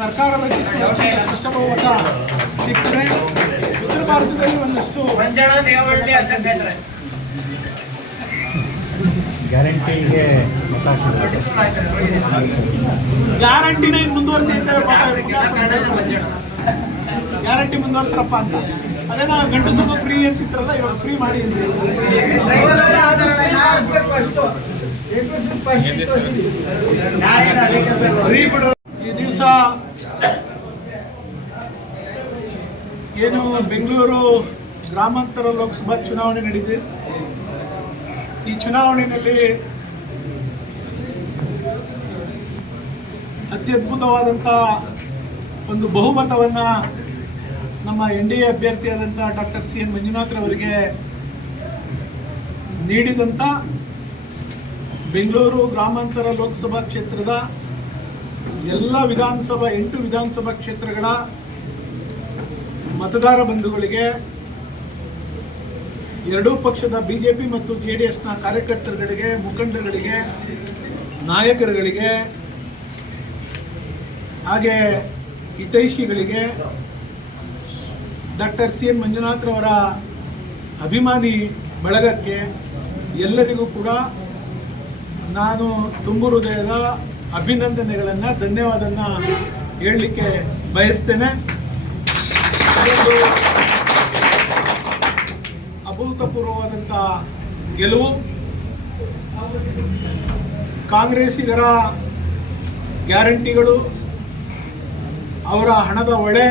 ಸರ್ಕಾರ ರಚಿಸುವಷ್ಟು ಸ್ಪಷ್ಟ ಬಹುಮತ ಸಿಗ್ತದೆ ಉತ್ತರ ಭಾರತದಲ್ಲಿ ಒಂದಷ್ಟು ಗ್ಯಾರಂಟಿಗೆ. ಗ್ಯಾರಂಟಿನ ಇನ್ನು ಮುಂದುವರಿಸಿ ಅಂತ ಗ್ಯಾರಂಟಿ ಮುಂದುವರಿಸ್ರಪ್ಪ ಅಂತ. ಅದೇ ನಾವು ಗಂಟು ಗಂಡಸು ಫ್ರೀ ಅಂತಿದ್ರಲ್ಲ ಇವಾಗ ಫ್ರೀ ಮಾಡಿ ಅಂತ ಈ ದಿವಸ ಏನು ಬೆಂಗಳೂರು ಗ್ರಾಮಾಂತರ ಲೋಕಸಭಾ ಚುನಾವಣೆ ನಡೆದಿದೆ. ಈ ಚುನಾವಣೆಯಲ್ಲಿ ಅತ್ಯದ್ಭುತವಾದಂಥ ಒಂದು ಬಹುಮತವನ್ನು ನಮ್ಮ ಎನ್ ಡಿ ಎ ಅಭ್ಯರ್ಥಿಯಾದಂಥ ಡಾಕ್ಟರ್ ಸಿ ಎನ್ ಮಂಜುನಾಥ್ರವರಿಗೆ ನೀಡಿದಂಥ ಬೆಂಗಳೂರು ಗ್ರಾಮಾಂತರ ಲೋಕಸಭಾ ಕ್ಷೇತ್ರದ ಎಲ್ಲ ವಿಧಾನಸಭಾ, ಎಂಟು ವಿಧಾನಸಭಾ ಕ್ಷೇತ್ರಗಳ ಮತದಾರ ಬಂಧುಗಳಿಗೆ ಎರಡೂ ಪಕ್ಷದ ಬಿ ಜೆ ಪಿ ಮತ್ತು ಜೆ ಡಿ ಎಸ್ನ ಕಾರ್ಯಕರ್ತರುಗಳಿಗೆ, ಮುಖಂಡರುಗಳಿಗೆ, ನಾಯಕರುಗಳಿಗೆ, ಹಾಗೆ ಹಿತೈಷಿಗಳಿಗೆ ಡಾಕ್ಟರ್ ಸಿ ಎನ್ ಮಂಜುನಾಥ್ರವರ ಅಭಿಮಾನಿ ಬಳಗಕ್ಕೆ ಎಲ್ಲರಿಗೂ ಕೂಡ ನಾನು ತುಂಬು ಹೃದಯದ ಅಭಿನಂದನೆಗಳನ್ನು ಧನ್ಯವಾದನ ಹೇಳಲಿಕ್ಕೆ ಬಯಸ್ತೇನೆ. ಅಭೂತಪೂರ್ವವಾದಂಥ ಗೆಲುವು. ಕಾಂಗ್ರೆಸ್ಸಿಗರ ಗ್ಯಾರಂಟಿಗಳು, ಅವರ ಹಣದ ಒಳೆ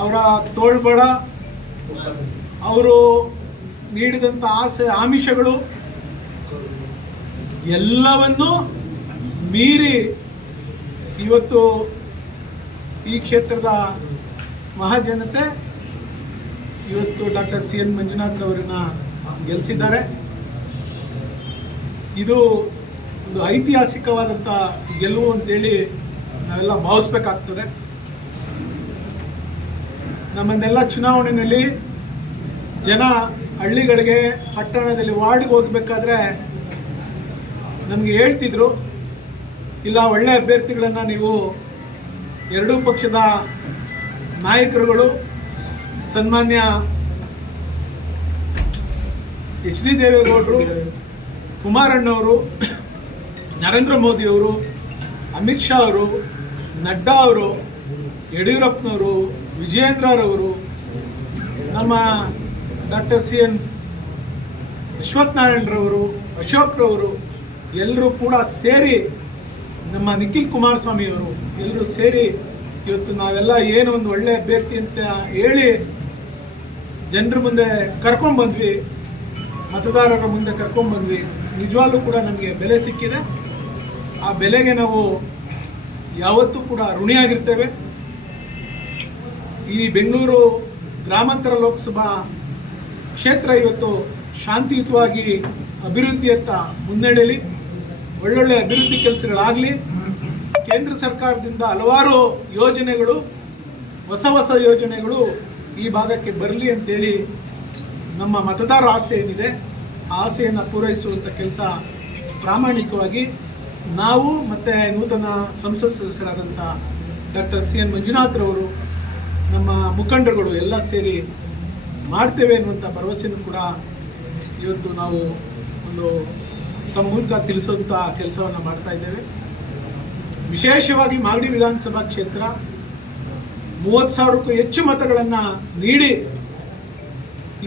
ಅವರ ತೋಳ್ಬಳ, ಅವರು ನೀಡಿದಂಥ ಆಸೆ, ಆಮಿಷಗಳು, ಎಲ್ಲವನ್ನು ಮೀರಿ ಇವತ್ತು ಈ ಕ್ಷೇತ್ರದ ಮಹಾಜನತೆ ಇವತ್ತು ಡಾಕ್ಟರ್ ಸಿ ಎನ್ ಮಂಜುನಾಥ್ರವರನ್ನ ಗೆಲ್ಲಿಸಿದ್ದಾರೆ ಇದು ಒಂದು ಐತಿಹಾಸಿಕವಾದಂಥ ಗೆಲುವು ಅಂತೇಳಿ ನಾವೆಲ್ಲ ಭಾವಿಸ್ಬೇಕಾಗ್ತದೆ. ನಮ್ಮನ್ನೆಲ್ಲ ಚುನಾವಣೆಯಲ್ಲಿ ಜನ ಹಳ್ಳಿಗಳಿಗೆ, ಪಟ್ಟಣದಲ್ಲಿ ವಾರ್ಡ್ಗೆ ಹೋಗ್ಬೇಕಾದ್ರೆ ನಮಗೆ ಹೇಳ್ತಿದ್ರು ಇಲ್ಲ, ಒಳ್ಳೆ ಅಭ್ಯರ್ಥಿಗಳನ್ನು ನೀವು ಎರಡೂ ಪಕ್ಷದ ನಾಯಕರುಗಳು ಸನ್ಮಾನ್ಯ ಎಚ್ ಡಿ ದೇವೇಗೌಡರು, ಕುಮಾರಣ್ಣವರು, ನರೇಂದ್ರ ಮೋದಿಯವರು ಅಮಿತ್ ಶಾ ಅವರು, ನಡ್ಡಾ ಅವರು, ಯಡಿಯೂರಪ್ಪನವರು, ವಿಜಯೇಂದ್ರರವರು, ನಮ್ಮ ಡಾಕ್ಟರ್ ಸಿ ಎನ್ ಅಶೋಕ್ ಅಶೋಕ್ರವರು ಎಲ್ಲರೂ ಕೂಡ ಸೇರಿ ನಮ್ಮ ನಿಖಿಲ್ ಕುಮಾರಸ್ವಾಮಿಯವರು ಎಲ್ಲರೂ ಸೇರಿ ಇವತ್ತು ನಾವೆಲ್ಲ ಏನು ಒಂದು ಒಳ್ಳೆ ಅಭ್ಯರ್ಥಿ ಅಂತ ಹೇಳಿ ಜನರ ಮುಂದೆ ಕರ್ಕೊಂಡ್ಬಂದ್ವಿ ಮತದಾರರ ಮುಂದೆ ಕರ್ಕೊಂಡ್ಬಂದ್ವಿ ನಿಜವಾಗ್ಲೂ ಕೂಡ ನಮಗೆ ಬೆಲೆ ಸಿಕ್ಕಿದೆ. ಆ ಬೆಲೆಗೆ ನಾವು ಯಾವತ್ತೂ ಕೂಡ ಋಣಿಯಾಗಿರ್ತೇವೆ. ಈ ಬೆಂಗಳೂರು ಗ್ರಾಮಾಂತರ ಲೋಕಸಭಾ ಕ್ಷೇತ್ರ ಇವತ್ತು ಶಾಂತಿಯುತವಾಗಿ ಅಭಿವೃದ್ಧಿಯತ್ತ ಮುನ್ನಡೆಯಲಿ. ಒಳ್ಳೊಳ್ಳೆ ಅಭಿವೃದ್ಧಿ ಕೆಲಸಗಳಾಗಲಿ, ಕೇಂದ್ರ ಸರ್ಕಾರದಿಂದ ಹಲವಾರು ಯೋಜನೆಗಳು, ಹೊಸ ಹೊಸ ಯೋಜನೆಗಳು ಈ ಭಾಗಕ್ಕೆ ಬರಲಿ ಅಂತೇಳಿ ನಮ್ಮ ಮತದಾರ ಆಸೆ ಏನಿದೆ, ಆ ಆಸೆಯನ್ನು ಪೂರೈಸುವಂಥ ಕೆಲಸ ಪ್ರಾಮಾಣಿಕವಾಗಿ ನಾವು ಮತ್ತು ನೂತನ ಸಂಸತ್ ಸದಸ್ಯರಾದಂಥ ಡಾಕ್ಟರ್ ಸಿ ಎನ್ ಮಂಜುನಾಥ್ರವರು ನಮ್ಮ ಮುಖಂಡರುಗಳು ಎಲ್ಲ ಸೇರಿ ಮಾಡ್ತೇವೆ ಅನ್ನುವಂಥ ಭರವಸೆಯನ್ನು ಕೂಡ ಇವತ್ತು ನಾವು ಒಂದು ತಮ್ಮ ಮೂಲಕ ತಿಳಿಸುವಂಥ ಕೆಲಸವನ್ನು ಮಾಡ್ತಾ ಇದ್ದೇವೆ. ವಿಶೇಷವಾಗಿ ಮಾಗಡಿ ವಿಧಾನಸಭಾ ಕ್ಷೇತ್ರ ಮೂವತ್ತು ಸಾವಿರಕ್ಕೂ ಹೆಚ್ಚು ಮತಗಳನ್ನು ನೀಡಿ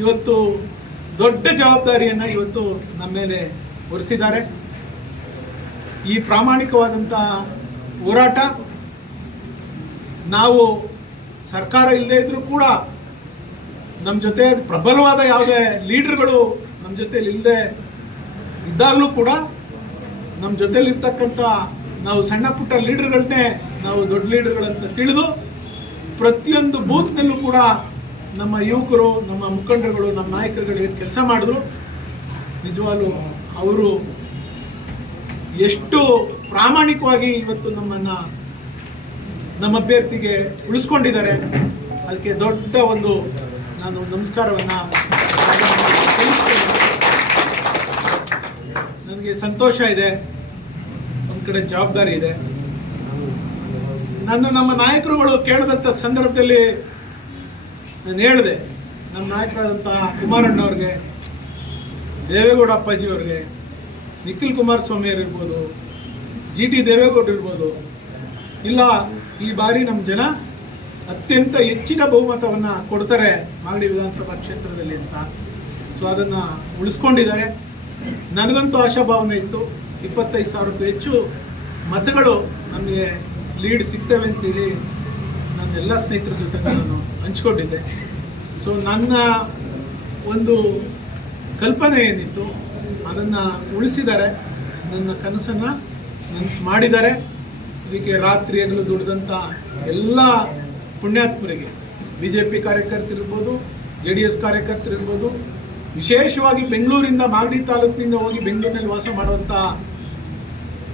ಇವತ್ತು ದೊಡ್ಡ ಜವಾಬ್ದಾರಿಯನ್ನು ಇವತ್ತು ನಮ್ಮ ಮೇಲೆ ಹೊರಿಸಿದ್ದಾರೆ. ಈ ಪ್ರಾಮಾಣಿಕವಾದಂಥ ಹೋರಾಟ ನಾವು ಸರ್ಕಾರ ಇಲ್ಲದೇ ಇದ್ರೂ ಕೂಡ ನಮ್ಮ ಜೊತೆ ಪ್ರಬಲವಾದ ಯಾವುದೇ ಲೀಡರ್ಗಳು ನಮ್ಮ ಜೊತೆಯಲ್ಲಿ ಇಲ್ಲದೆ ಇದ್ದಾಗಲೂ ಕೂಡ ನಮ್ಮ ಜೊತೆಲಿರ್ತಕ್ಕಂಥ ನಾವು ಸಣ್ಣ ಪುಟ್ಟ ಲೀಡರ್ಗಳನ್ನೇ ನಾವು ದೊಡ್ಡ ಲೀಡರ್ಗಳಂತ ತಿಳಿದು ಪ್ರತಿಯೊಂದು ಬೂತ್ನಲ್ಲೂ ಕೂಡ ನಮ್ಮ ಯುವಕರು, ನಮ್ಮ ಮುಖಂಡರುಗಳು, ನಮ್ಮ ನಾಯಕರುಗಳು ಏನು ಕೆಲಸ ಮಾಡಿದ್ರು, ನಿಜವಾಗ್ಲೂ ಅವರು ಎಷ್ಟು ಪ್ರಾಮಾಣಿಕವಾಗಿ ಇವತ್ತು ನಮ್ಮನ್ನು ನಮ್ಮ ಅಭ್ಯರ್ಥಿಗೆ ಉಳಿಸ್ಕೊಂಡಿದ್ದಾರೆ, ಅದಕ್ಕೆ ದೊಡ್ಡ ಒಂದು ನಾನು ನಮಸ್ಕಾರವನ್ನು ನನಗೆ ಸಂತೋಷ ಇದೆ. ಒಂದು ಕಡೆ ಜವಾಬ್ದಾರಿ ಇದೆ. ನನ್ನ ನಮ್ಮ ನಾಯಕರುಗಳು ಕೇಳಿದಂಥ ಸಂದರ್ಭದಲ್ಲಿ ನಾನು ಹೇಳಿದೆ, ನಮ್ಮ ನಾಯಕರಾದಂಥ ಕುಮಾರಣ್ಣವ್ರಿಗೆ, ದೇವೇಗೌಡ ಅಪ್ಪಾಜಿ ಅವ್ರಿಗೆ ನಿಖಿಲ್ ಕುಮಾರಸ್ವಾಮಿ ಅವರು ಇರ್ಬೋದು, ಜಿ ಟಿ ದೇವೇಗೌಡ ಇರ್ಬೋದು, ಇಲ್ಲ, ಈ ಬಾರಿ ನಮ್ಮ ಜನ ಅತ್ಯಂತ ಹೆಚ್ಚಿನ ಬಹುಮತವನ್ನು ಕೊಡ್ತಾರೆ ಮಾಗಡಿ ವಿಧಾನಸಭಾ ಕ್ಷೇತ್ರದಲ್ಲಿ ಅಂತ. ಸೊ ಅದನ್ನು ಉಳಿಸ್ಕೊಂಡಿದ್ದಾರೆ. ನನಗಂತೂ ಆಶಾಭಾವನೆ ಇತ್ತು. ಇಪ್ಪತ್ತೈದು ಸಾವಿರಕ್ಕೂ ಹೆಚ್ಚು ಮತಗಳು ನಮಗೆ ಲೀಡ್ ಸಿಗ್ತವೆ ಅಂತೇಳಿ ನನ್ನ ಎಲ್ಲ ಸ್ನೇಹಿತರ ಜೊತೆ ನಾನು ಹಂಚ್ಕೊಂಡಿದ್ದೆ. ಸೊ ನನ್ನ ಒಂದು ಕಲ್ಪನೆ ಏನಿತ್ತು, ಅದನ್ನು ಉಳಿಸಿದ್ದಾರೆ. ನನ್ನ ಕನಸನ್ನು ನನಸು ಮಾಡಿದ್ದಾರೆ. ಇದಕ್ಕೆ ರಾತ್ರಿ ಹಗಲು ದುಡಿದಂಥ ಎಲ್ಲ ಪುಣ್ಯಾತ್ಮರಿಗೆ ಬಿ ಜೆ ಪಿ ಕಾರ್ಯಕರ್ತರಿರ್ಬೋದು, ಜೆ ಡಿ ಎಸ್ ಕಾರ್ಯಕರ್ತರಿರ್ಬೋದು ವಿಶೇಷವಾಗಿ ಬೆಂಗಳೂರಿಂದ ಮಾಗಡಿ ತಾಲೂಕಿನಿಂದ ಹೋಗಿ ಬೆಂಗಳೂರಿನಲ್ಲಿ ವಾಸ ಮಾಡುವಂಥ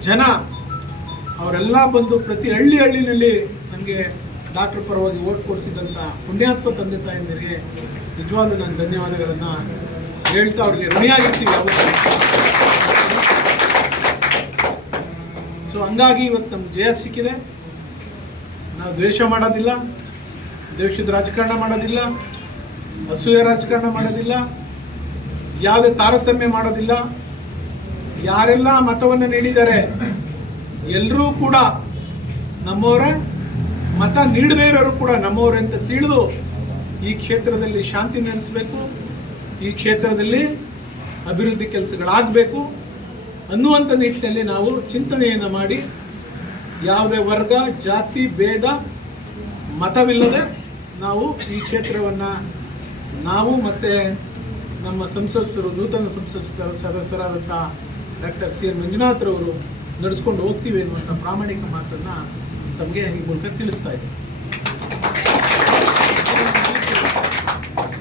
ಜನ, ಅವರೆಲ್ಲ ಬಂದು ಪ್ರತಿ ಹಳ್ಳಿ ಹಳ್ಳಿನಲ್ಲಿ ನನಗೆ ಡಾಕ್ಟರ್ ಪರವಾಗಿ ಓಟ್ ಕೊಡಿಸಿದಂಥ ಪುಣ್ಯಾತ್ಮ ತಂದೆ ತಾಯಂದಿರಿಗೆ ನಿಜವಾಗ್ಲೂ ನಾನು ಧನ್ಯವಾದಗಳನ್ನು ಹೇಳ್ತಾ ಅವ್ರಿಗೆ ಋಣಿಯಾಗಿರ್ತೀವಿ ಯಾವತ್ತೂ. ಸೊ ಹಂಗಾಗಿ ಇವತ್ತು ನಮ್ಗೆ ಜಯ ಸಿಕ್ಕಿದೆ. ನಾವು ದ್ವೇಷ ಮಾಡೋದಿಲ್ಲ ದ್ವೇಷದ ರಾಜಕಾರಣ ಮಾಡೋದಿಲ್ಲ, ಅಸೂಯ ರಾಜಕಾರಣ ಮಾಡೋದಿಲ್ಲ. ಯಾವುದೇ ತಾರತಮ್ಯ ಮಾಡೋದಿಲ್ಲ. ಯಾರೆಲ್ಲ ಮತವನ್ನು ನೀಡಿದ್ದಾರೆ ಎಲ್ಲರೂ ಕೂಡ ನಮ್ಮವರೇ, ಮತ ನೀಡದೇ ಇರೋರು ಕೂಡ ನಮ್ಮವರೇ ಅಂತ ತಿಳಿದು ಈ ಕ್ಷೇತ್ರದಲ್ಲಿ ಶಾಂತಿ ನೆಲೆಸಬೇಕು, ಈ ಕ್ಷೇತ್ರದಲ್ಲಿ ಅಭಿವೃದ್ಧಿ ಕೆಲಸಗಳಾಗಬೇಕು ಅನ್ನುವಂಥ ನಿಟ್ಟಿನಲ್ಲಿ ನಾವು ಚಿಂತನೆಯನ್ನು ಮಾಡಿ ಯಾವುದೇ ವರ್ಗ, ಜಾತಿ, ಭೇದ, ಮತವಿಲ್ಲದೆ ನಾವು ಈ ಕ್ಷೇತ್ರವನ್ನು, ನಾವು ಮತ್ತು ನಮ್ಮ ಸಂಸದರು ನೂತನ ಸಂಸದ ಸದಸ್ಯರಾದಂಥ ಡಾಕ್ಟರ್ ಸಿ ಎನ್ ಮಂಜುನಾಥ್ರವರು ನಡೆಸ್ಕೊಂಡು ಹೋಗ್ತೀವಿ ಅನ್ನುವಂಥ ಪ್ರಾಮಾಣಿಕ ಮಾತನ್ನು ತಮಗೆ ಈ ಮೂಲಕ ತಿಳಿಸ್ತಾ ಇದೆ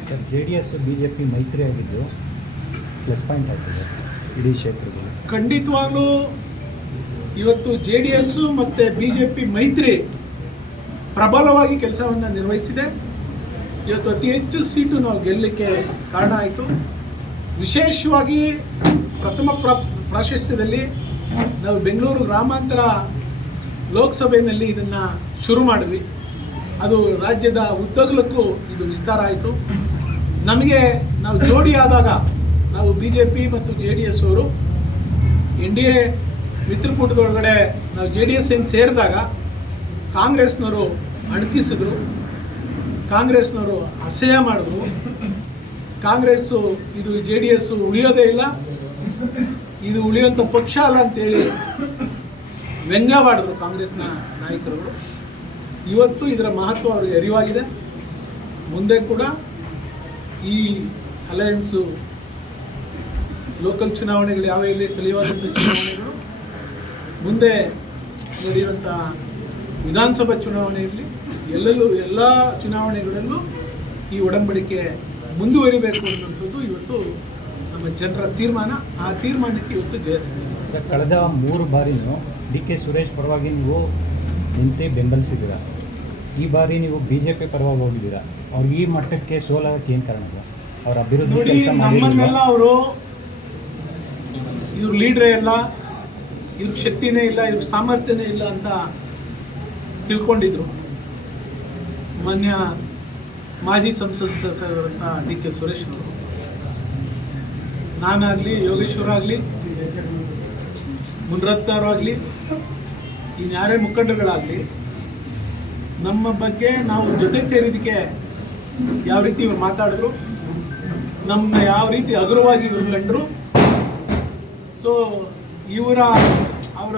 sir J D S B J P ಮೈತ್ರಿ ಆಗಿದ್ದು ಪ್ಲಸ್ ಪಾಯಿಂಟ್ ಆಗ್ತದೆ ಇಡೀ ಕ್ಷೇತ್ರದಲ್ಲಿ. ಖಂಡಿತವಾಗ್ಲೂ ಇವತ್ತು ಜೆ ಡಿ ಎಸ್ಸು ಮತ್ತು ಬಿ ಜೆ ಪಿ ಮೈತ್ರಿ ಪ್ರಬಲವಾಗಿ ಕೆಲಸವನ್ನು ನಿರ್ವಹಿಸಿದೆ. ಇವತ್ತು ಅತಿ ಹೆಚ್ಚು ಸೀಟು ನಾವು ಗೆಲ್ಲಲಿಕ್ಕೆ ಕಾರಣ ಆಯಿತು. ವಿಶೇಷವಾಗಿ ಪ್ರಥಮ ಪ್ರ, ಪ್ರಾಶಸ್ತ್ಯದಲ್ಲಿ ನಾವು ಬೆಂಗಳೂರು ಗ್ರಾಮಾಂತರ ಲೋಕಸಭೆಯಲ್ಲಿ ಇದನ್ನು ಶುರು ಮಾಡಿದ್ವಿ. ಅದು ರಾಜ್ಯದ ಉದ್ದಗಲಕ್ಕೂ ಇದು ವಿಸ್ತಾರ ಆಯಿತು. ನಮಗೆ ನಾವು ಜೋಡಿ ಆದಾಗ ನಾವು ಬಿ ಜೆ ಪಿ ಮತ್ತು ಜೆ ಡಿ ಎಸ್ ಅವರು ಎನ್ ಡಿ ಎ ಮಿತ್ರಕೂಟದೊಳಗಡೆ ನಾವು ಜೆ ಡಿ ಎಸ್ ಏನು ಸೇರಿದಾಗ ಕಾಂಗ್ರೆಸ್ನವರು ಅಣಕಿಸಿದ್ರು. ಕಾಂಗ್ರೆಸ್ನವರು ಅಸಹ್ಯ ಮಾಡಿದ್ರು. ಕಾಂಗ್ರೆಸ್ಸು ಇದು ಜೆ ಡಿ ಎಸ್ ಉಳಿಯೋದೇ ಇಲ್ಲ. ಇದು ಉಳಿಯುವಂಥ ಪಕ್ಷ ಅಲ್ಲ ಅಂತೇಳಿ ವ್ಯಂಗ್ಯವಾಡಿದ್ರು ಕಾಂಗ್ರೆಸ್ನ ನಾಯಕರುಗಳು. ಇವತ್ತು ಇದರ ಮಹತ್ವ ಅವರಿಗೆ ಅರಿವಾಗಿದೆ. ಮುಂದೆ ಕೂಡ ಈ ಅಲಯನ್ಸು ಲೋಕಲ್ ಚುನಾವಣೆಗಳು ಯಾವ ಇಲ್ಲಿ ಸ್ಥಳೀಯವಾದಂಥ ಚುನಾವಣೆಗಳು, ಮುಂದೆ ನಡೆಯುವಂಥ ವಿಧಾನಸಭಾ ಚುನಾವಣೆ ಇರಲಿ ಎಲ್ಲೆಲ್ಲೂ ಎಲ್ಲ ಚುನಾವಣೆಗಳಲ್ಲೂ ಈ ಒಡಂಬಡಿಕೆ ಮುಂದುವರಿಬೇಕು ಅನ್ನುವಂಥದ್ದು ಇವತ್ತು ನಮ್ಮ ಜನರ ತೀರ್ಮಾನ. ಆ ತೀರ್ಮಾನಕ್ಕೆ ಇವತ್ತು ಜಯ ಸಿಗುತ್ತೆ ಸರ್ ಕಳೆದ ಮೂರು ಬಾರಿನೂ ಡಿ ಕೆ ಸುರೇಶ್ ಪರವಾಗಿ ನೀವು ನಿಂತೆ ಬೆಂಬಲಿಸಿದ್ದೀರಾ? ಈ ಬಾರಿ ನೀವು ಬಿ ಜೆ ಪಿ ಪರವಾಗಿ ಹೋಗಿದ್ದೀರಾ? ಅವ್ರಿಗೆ ಈ ಮಟ್ಟಕ್ಕೆ ಸೋಲಾಗಕ್ಕೆ ಏನು ಕಾರಣ ಸರ್? ಅವ್ರ ಅಭಿವೃದ್ಧಿ ನಮ್ಮನ್ನೆಲ್ಲ ಅವರು ಇವ್ರ ಲೀಡ್ರೇ ಇಲ್ಲ ಇವ್ರ ಶಕ್ತಿನೇ ಇಲ್ಲ ಇವ್ರ ಸಾಮರ್ಥ್ಯನೇ ಇಲ್ಲ ಅಂತ ತಿಳ್ಕೊಂಡಿದ್ರು. ಮಾನ್ಯ ಮಾಜಿ ಸಂಸತ್ ಸದಸ್ಯರಾದಂಥ ಡಿ ಕೆ ಸುರೇಶ್ ಅವರು. ನಾನಾಗಲಿ, ಯೋಗೇಶ್ವರ ಆಗಲಿ ಮುನ್ರತ್ನವರಾಗಲಿ ಇನ್ಯಾರೇ ಮುಖಂಡಗಳಾಗಲಿ, ನಮ್ಮ ಬಗ್ಗೆ ನಾವು ಜೊತೆ ಸೇರಿದಕ್ಕೆ ಯಾವ ರೀತಿ ಇವ್ರು ಮಾತಾಡಿದ್ರು ನಮ್ಮ ಯಾವ ರೀತಿ ಹಗುರವಾಗಿ ಇವ್ರು ಕಂಡ್ರು ಸೊ ಇವರ, ಅವರ,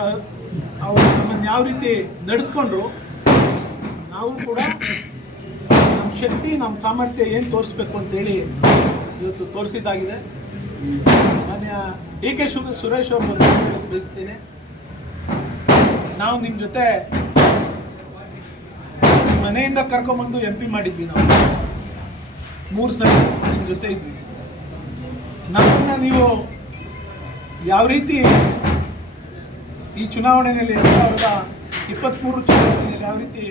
ಅವರು ನಮ್ಮನ್ನು ಯಾವ ರೀತಿ ನಡೆಸ್ಕೊಂಡ್ರು, ನಾವು ಕೂಡ ಶಕ್ತಿ ನಮ್ಮ ಸಾಮರ್ಥ್ಯ ಏನು ತೋರಿಸ್ಬೇಕು ಅಂತೇಳಿ ಇವತ್ತು ತೋರಿಸಿದ್ದಾಗಿದೆ. ಮಾನ್ಯ ಡಿ ಕೆ ಶು ಸುರೇಶ್ ಅವರು ಬಯಸ್ತೇನೆ. ನಾವು ನಿಮ್ಮ ಜೊತೆ ಮನೆಯಿಂದ ಕರ್ಕೊಂಬಂದು ಎಂ ಪಿ ಮಾಡಿದ್ವಿ ನಾವು. ಮೂರು ಸಲ ನಿಮ್ಮ ಜೊತೆ ಇದ್ವಿ. ನಮ್ಮನ್ನ ನೀವು ಯಾವ ರೀತಿ ಈ ಚುನಾವಣೆಯಲ್ಲಿ ಎರಡು ಸಾವಿರದ ಇಪ್ಪತ್ತ್ಮೂರು ಚುನಾವಣೆಯಲ್ಲಿ ಯಾವ ರೀತಿ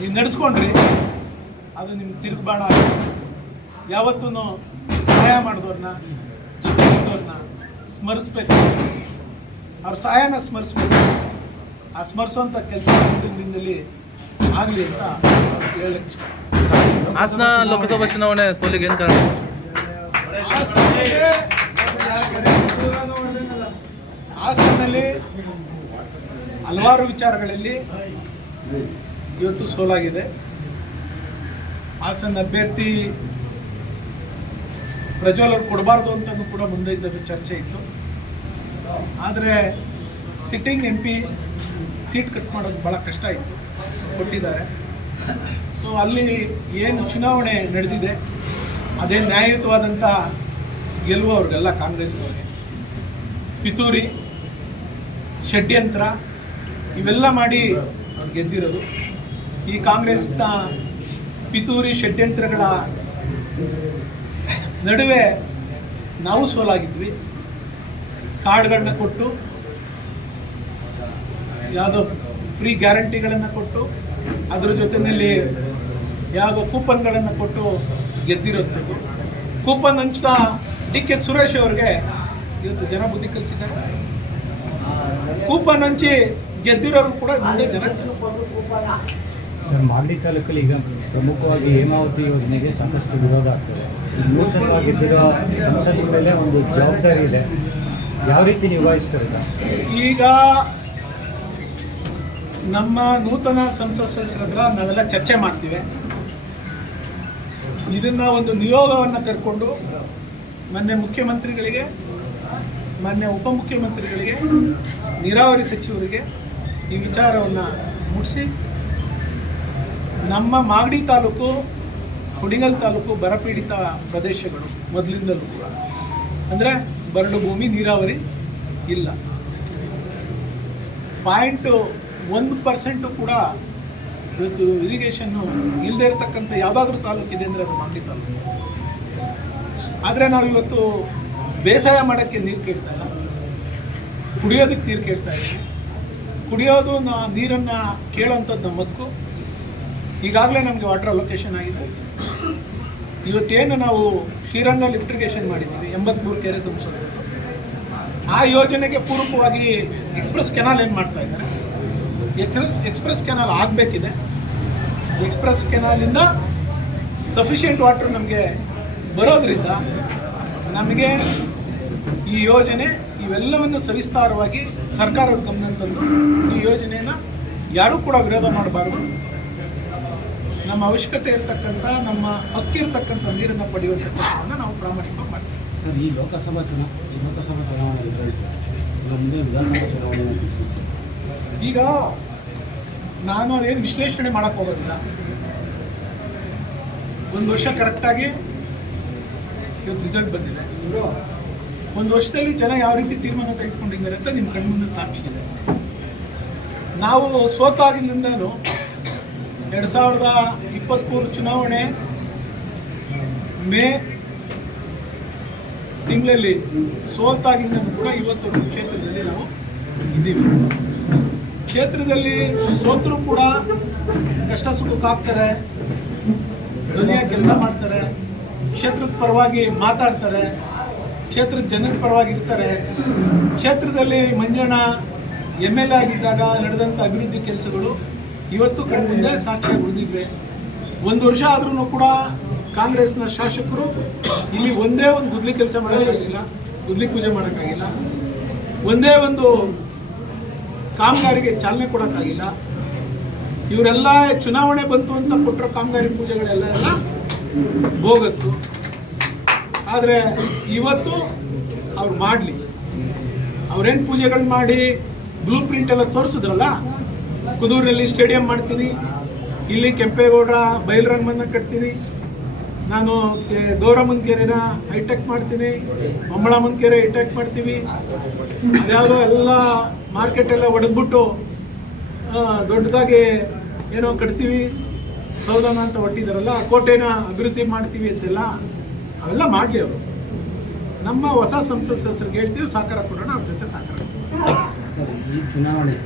ನೀವು ನಡೆಸ್ಕೊಂಡ್ರಿ ಅದು ನಿಮ್ಗೆ ತಿರುಗುಬಾಣ ಯಾವತ್ತೂ ಸಹಾಯ ಮಾಡಿದವ್ರನ್ನ ಜೊತೆಗಿದ್ದವ್ರನ್ನ ಸ್ಮರಿಸ್ಬೇಕು. ಅವ್ರ ಸಹಾಯನ ಸ್ಮರಿಸ್ಬೇಕು. ಆ ಸ್ಮರಿಸುವಂಥ ಕೆಲಸ ಮುಂದಿನ ದಿನದಲ್ಲಿ ಆಗಲಿ ಅಂತ ಹೇಳಕ್ಕೆ ಇಷ್ಟ ಹಾಸನ ಲೋಕಸಭಾ ಚುನಾವಣೆ ಸೋಲಿಗೆ ಏನು ಕಾರಣ? ಹಾಸನಲ್ಲಿ ಹಲವಾರು ವಿಚಾರಗಳಲ್ಲಿ ಇವತ್ತು ಸೋಲಾಗಿದೆ. ಹಾಸನ ಅಭ್ಯರ್ಥಿ ಪ್ರಜ್ವಲ್ ಅವ್ರು ಕೊಡಬಾರ್ದು ಅಂತಲೂ ಕೂಡ ಮುಂದೆ ಇದ್ದಾಗ ಚರ್ಚೆ ಇತ್ತು. ಆದರೆ sitting M P seat cut ಮಾಡೋದು ಭಾಳ ಕಷ್ಟ ಇತ್ತು. ಕೊಟ್ಟಿದ್ದಾರೆ. ಸೊ ಅಲ್ಲಿ ಏನು ಚುನಾವಣೆ ನಡೆದಿದೆ, ಅದೇ ನ್ಯಾಯಯುತವಾದಂಥ ಗೆಲುವು ಅವ್ರಿಗೆಲ್ಲ ಕಾಂಗ್ರೆಸ್ನವ್ರಿಗೆ ಪಿತೂರಿ, ಷಡ್ಯಂತ್ರ, ಇವೆಲ್ಲ ಮಾಡಿ ಅವ್ರು ಗೆದ್ದಿರೋದು. ಈ ಕಾಂಗ್ರೆಸ್ನ ಪಿತೂರಿ ಷಡ್ಯಂತ್ರಗಳ ನಡುವೆ ನಾವು ಸೋಲಾಗಿದ್ವಿ. ಕಾರ್ಡ್ಗಳನ್ನ ಕೊಟ್ಟು, ಯಾವುದೋ ಫ್ರೀ ಗ್ಯಾರಂಟಿಗಳನ್ನು ಕೊಟ್ಟು, ಅದರ ಜೊತೆಯಲ್ಲಿ ಯಾವುದೋ ಕೂಪನ್ಗಳನ್ನು ಕೊಟ್ಟು ಗೆದ್ದಿರೋಂಥದ್ದು ಕೂಪನ್ ಹಂಚ್ತಾ ಡಿ ಕೆ ಸುರೇಶ್ ಅವ್ರಿಗೆ ಇವತ್ತು ಜನ ಬುದ್ಧಿ ಕಲಿಸಿದ್ದಾರೆ. ಕೂಪನ್ ಹಂಚಿ ಗೆದ್ದಿರೋರು ಕೂಡ ಮುಂದೆ ಜನ. ಮಾಗಡಿ ತಾಲೂಕಲ್ಲಿ ಈಗ ಪ್ರಮುಖವಾಗಿ ಹೇಮಾವತಿ ಯೋಜನೆಗೆ ಸಾಕಷ್ಟು ವಿರೋಧ ಆಗ್ತದೆ. ನೂತನವಾಗಿದ್ದಿರುವ ನೂತನವಾಗಿದ್ದಿರೋ ಸಂಸದರ ಮೇಲೆ ಒಂದು ಜವಾಬ್ದಾರಿ ಇದೆ. ಯಾವ ರೀತಿ ನಿಭಾಯಿಸ್ತಾರೆ ಈಗ ನಮ್ಮ ನೂತನ ಸಂಸತ್ ಸದಸ್ಯರ ಹತ್ರ ನಾವೆಲ್ಲ ಚರ್ಚೆ ಮಾಡ್ತೀವಿ. ಇದನ್ನ ಒಂದು ನಿಯೋಗವನ್ನು ಕರ್ಕೊಂಡು ಮೊನ್ನೆ ಮುಖ್ಯಮಂತ್ರಿಗಳಿಗೆ, ಮೊನ್ನೆ ಉಪಮುಖ್ಯಮಂತ್ರಿಗಳಿಗೆ, ನೀರಾವರಿ ಸಚಿವರಿಗೆ ಈ ವಿಚಾರವನ್ನು ಮುಟ್ಟಿಸಿ ನಮ್ಮ ಮಾಗಡಿ ತಾಲೂಕು, ಹುಡಿಗಲ್ ತಾಲೂಕು ಬರಪೀಡಿತ ಪ್ರದೇಶಗಳು ಮೊದಲಿಂದಲೂ ಕೂಡ. ಅಂದರೆ ಬರಡು ಭೂಮಿ, ನೀರಾವರಿ ಇಲ್ಲ. ಪಾಯಿಂಟು ಒಂದು ಪರ್ಸೆಂಟು ಕೂಡ ಇವತ್ತು ಇರಿಗೇಷನ್ನು ಇಲ್ಲದೆ ಇರತಕ್ಕಂಥ ಯಾವುದಾದ್ರೂ ತಾಲೂಕಿದೆ ಅಂದರೆ ಅದು ಮಾಗಡಿ ತಾಲೂಕು. ಆದರೆ ನಾವು ಇವತ್ತು ಬೇಸಾಯ ಮಾಡೋಕ್ಕೆ ನೀರು ಕೇಳ್ತಾ ಇಲ್ಲ. ಕುಡಿಯೋದಕ್ಕೆ ನೀರು ಕೇಳ್ತಾ ಇದ್ದೀವಿ ಕುಡಿಯೋದು ನಾ ನೀರನ್ನು ಕೇಳೋಂಥದ್ದು ನಮ್ಮ ಈಗಾಗಲೇ ನಮಗೆ ವಾಟರ್ ಅಲೊಕೇಶನ್ ಆಗಿದೆ. ಇವತ್ತೇನು ನಾವು ಶ್ರೀರಂಗ ಲಿಫ್ಟಿಗೇಷನ್ ಮಾಡಿದ್ದೀವಿ, ಎಂಬತ್ಮೂರು ಕೆರೆ ತುಂಬಿಸೋದು ಆ ಯೋಜನೆಗೆ ಪೂರಕವಾಗಿ ಎಕ್ಸ್ಪ್ರೆಸ್ ಕೆನಾಲ್ ಏನು ಮಾಡ್ತಾ ಇದ್ದಾರೆ? ಎಕ್ಸ್ಪ್ರೆಸ್ ಎಕ್ಸ್ಪ್ರೆಸ್ ಕೆನಾಲ್ ಆಗಬೇಕಿದೆ. ಎಕ್ಸ್ಪ್ರೆಸ್ ಕೆನಾಲಿಂದ ಸಫಿಷಿಯೆಂಟ್ ವಾಟರ್ ನಮಗೆ ಬರೋದ್ರಿಂದ ನಮಗೆ ಈ ಯೋಜನೆ ಇವೆಲ್ಲವನ್ನು ಸವಿಸ್ತಾರವಾಗಿ ಸರ್ಕಾರದ ಗಮನ ತಂದು ಈ ಯೋಜನೆಯನ್ನು ಯಾರೂ ಕೂಡ ವಿರೋಧ ಮಾಡಬಾರ್ದು. ನಮ್ಮ ಅವಶ್ಯಕತೆ ಇರತಕ್ಕಂಥ ನಮ್ಮ ಹಕ್ಕಿರ್ತಕ್ಕಂಥ ನೀರನ್ನು ಪಡೆಯುವ ಕೆಲಸವನ್ನು ನಾವು ಪ್ರಾಮಾಣಿಕವಾಗಿ ಮಾಡ್ತೀವಿ. ಸರ್ ಈ ಲೋಕಸಭಾ ಚುನಾವಣೆ ಈ ಲೋಕಸಭಾ ಚುನಾವಣೆ ರಿಸಲ್ಟ್ ಮುಂದೆ ವಿಧಾನಸಭಾ ಚುನಾವಣೆ ಈಗ ನಾನು ಅದೇನು ವಿಶ್ಲೇಷಣೆ ಮಾಡಕ್ಕೆ ಹೋಗೋದಿಲ್ಲ. ಒಂದು ವರ್ಷ ಕರೆಕ್ಟಾಗಿ ಇವತ್ತು ರಿಸಲ್ಟ್ ಬಂದಿದೆ. ಒಂದು ವರ್ಷದಲ್ಲಿ ಜನ ಯಾವ ರೀತಿ ತೀರ್ಮಾನ ತೆಗೆದುಕೊಂಡಿದ್ದಾರೆ ಅಂತ ನಿಮ್ಮ ಕಣ್ಮುಂದೆ ಸಾಕ್ಷಿ ಇದೆ. ನಾವು ಸೋತಾಗಿನಿಂದಲೂ ಎರಡು ಸಾವಿರದ ಇಪ್ಪತ್ತ್ಮೂರು ಚುನಾವಣೆ ಮೇ ತಿಂಗಳಲ್ಲಿ ಸೋತಾಗಿಂದ ಕೂಡ ಇವತ್ತು ಕ್ಷೇತ್ರದಲ್ಲಿ ನಾವು ಇದ್ದೀವಿ. ಕ್ಷೇತ್ರದಲ್ಲಿ ಸೋತರು ಕೂಡ ಕಷ್ಟ ಸುಖಕ್ಕಾಗ್ತಾರೆ ಧ್ವನಿಯಾಗಿ ಧ್ವನಿಯ ಕೆಲಸ ಮಾಡ್ತಾರೆ, ಕ್ಷೇತ್ರದ ಪರವಾಗಿ ಮಾತಾಡ್ತಾರೆ, ಕ್ಷೇತ್ರದ ಜನರ ಪರವಾಗಿ ಇರ್ತಾರೆ. ಕ್ಷೇತ್ರದಲ್ಲಿ ಮಂಜಣ್ಣ ಎಂ ಎಲ್ ಎ ಆಗಿದ್ದಾಗ ನಡೆದಂಥ ಅಭಿವೃದ್ಧಿ ಕೆಲಸಗಳು ಇವತ್ತು ಕಣ್ಮುಂದೆ ಸಾಕ್ಷಿಯಾಗಿ ಉಳಿದಿದ್ವಿ ಒಂದು ವರ್ಷ ಆದ್ರೂ ಕೂಡ ಕಾಂಗ್ರೆಸ್ನ ಶಾಸಕರು ಇಲ್ಲಿ ಒಂದೇ ಒಂದು ಗುದ್ಲಿ ಕೆಲಸ ಮಾಡೋಕ್ಕಾಗಿಲ್ಲ, ಗುದ್ಲಿ ಪೂಜೆ ಮಾಡೋಕ್ಕಾಗಿಲ್ಲ, ಒಂದೇ ಒಂದು ಕಾಮಗಾರಿಗೆ ಚಾಲನೆ ಕೊಡೋಕ್ಕಾಗಿಲ್ಲ. ಇವರೆಲ್ಲ ಚುನಾವಣೆ ಬಂತು ಅಂತ ಕೊಟ್ಟಿರೋ ಕಾಮಗಾರಿ ಪೂಜೆಗಳೆಲ್ಲ ಬೋಗಸ್ಸು. ಆದರೆ ಇವತ್ತು ಅವ್ರು ಮಾಡಲಿ. ಅವ್ರೇನು ಪೂಜೆಗಳು ಮಾಡಿ ಬ್ಲೂ ಪ್ರಿಂಟ್ ಎಲ್ಲ ತೋರಿಸಿದ್ರಲ್ಲ ಕುದೂರಿನಲ್ಲಿ ಸ್ಟೇಡಿಯಂ ಮಾಡ್ತೀನಿ. ಇಲ್ಲಿ ಕೆಂಪೇಗೌಡ ಬಯಲುರಂಗಮನ್ನ ಕಟ್ತೀನಿ. ನಾನು ಗೌರಮ್ಮನ ಕೆರೆನ ಹೈಟೆಕ್ ಮಾಡ್ತೀನಿ. ಬೊಮ್ಮಳಮ್ಮನ ಕೆರೆ ಹೈಟೆಕ್ ಮಾಡ್ತೀವಿ. ಅದ್ಯಾವುದೋ ಎಲ್ಲ ಮಾರ್ಕೆಟೆಲ್ಲ ಒಡೆದ್ಬಿಟ್ಟು ದೊಡ್ಡದಾಗಿ ಏನೋ ಕಟ್ತೀವಿ. ಸೌದಾನ ಅಂತ ಹೊಟ್ಟಿದಾರಲ್ಲ ಕೋಟೆನ ಅಭಿವೃದ್ಧಿ ಮಾಡ್ತೀವಿ ಅಂತೆಲ್ಲ, ಅವೆಲ್ಲ ಮಾಡಲಿ ಅವರು. ನಮ್ಮ ಹೊಸ ಸಂಸತ್ ಸದಸ್ಯರಿಗೆ ಹೇಳ್ತೀವಿ, ಸಹಕಾರ ಕೊಡೋಣ, ಅವ್ರ ಜೊತೆ ಸಹಕಾರ. ಈ ಚುನಾವಣೆ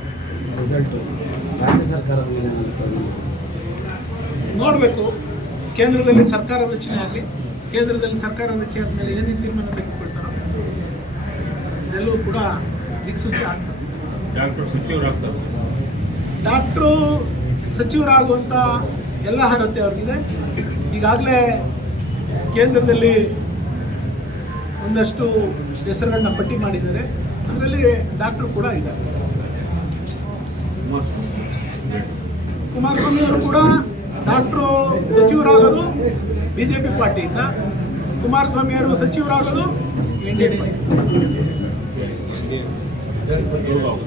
ರಿಸಲ್ಟು ರಾಜ್ಯ ಸರ್ಕಾರದ ಮೇಲೆ? ನೋಡಬೇಕು. ಕೇಂದ್ರದಲ್ಲಿ ಸರ್ಕಾರ ರಚನೆ ಆಗಲಿ ಕೇಂದ್ರದಲ್ಲಿ ಸರ್ಕಾರ ರಚನೆ ಆದಮೇಲೆ ಏನೇನು ತೀರ್ಮಾನ ತೆಗೆದುಕೊಳ್ತಾರೋ ಇದೆಲ್ಲವೂ ಕೂಡ ದಿಕ್ಸೂಚಿ ಆಗ್ತದೆ. ಡಾಕ್ಟರ್ ಸಚಿವರಾಗ್ತಾರೆ ಡಾಕ್ಟ್ರು ಸಚಿವರಾಗುವಂಥ ಎಲ್ಲ ಅರ್ಹತೆ ಅವ್ರಿಗಿದೆ. ಈಗಾಗಲೇ ಕೇಂದ್ರದಲ್ಲಿ ಒಂದಷ್ಟು ಹೆಸರುಗಳನ್ನ ಪಟ್ಟಿ ಮಾಡಿದ್ದಾರೆ. ಅದರಲ್ಲಿ ಡಾಕ್ಟ್ರು ಕೂಡ ಇದ್ದಾರೆ. ಕುಮಾರಸ್ವಾಮಿ ಅವರು ಕೂಡ ಡಾಕ್ಟ್ರು ಸಚಿವರಾಗೋದು ಬಿ ಜೆ ಪಿ ಪಾರ್ಟಿಯಿಂದ. ಕುಮಾರಸ್ವಾಮಿ ಅವರು ಸಚಿವರಾಗೋದು ಎನ್ ಡಿ ಎ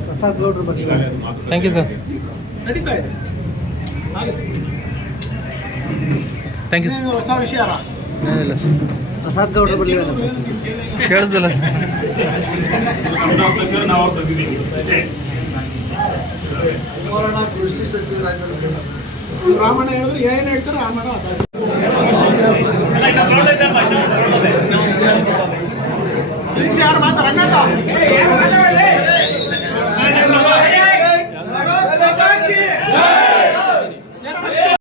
ಪ್ರಸಾದ್ ಗೌಡ್ರ ಬಗ್ಗೆ ಥ್ಯಾಂಕ್ ಯು ಸರ್ ನಡೀತಾ ಇದೆ. ಥ್ಯಾಂಕ್ ಯು ಸರ್ ಹೊಸ ವಿಷಯ ಇಲ್ಲ ಸರ್ ಪ್ರಸಾದ್ ಗೌಡ್ರ ಬಗ್ಗೆ ಹೇಳಲ್ಲ ಸರ್ ಕೇಳಿದ್ರಲ್ಲ ಸರ್ ರಾಮಣ್ಣ ಹೇಳಿದ್ರೆ ಏನು ಹೇಳ್ತಾರೆ ರಾಮಣ್ಣ. ಇದಕ್ಕೆ ಯಾರು ಮಾತಾಡ